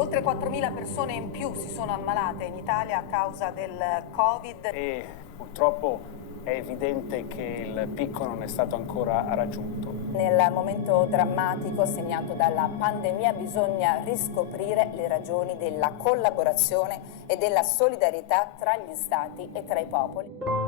Oltre 4.000 persone in più si sono ammalate in Italia a causa del Covid. E purtroppo è evidente che il picco non è stato ancora raggiunto. Nel momento drammatico segnato dalla pandemia bisogna riscoprire le ragioni della collaborazione e della solidarietà tra gli Stati e tra i popoli.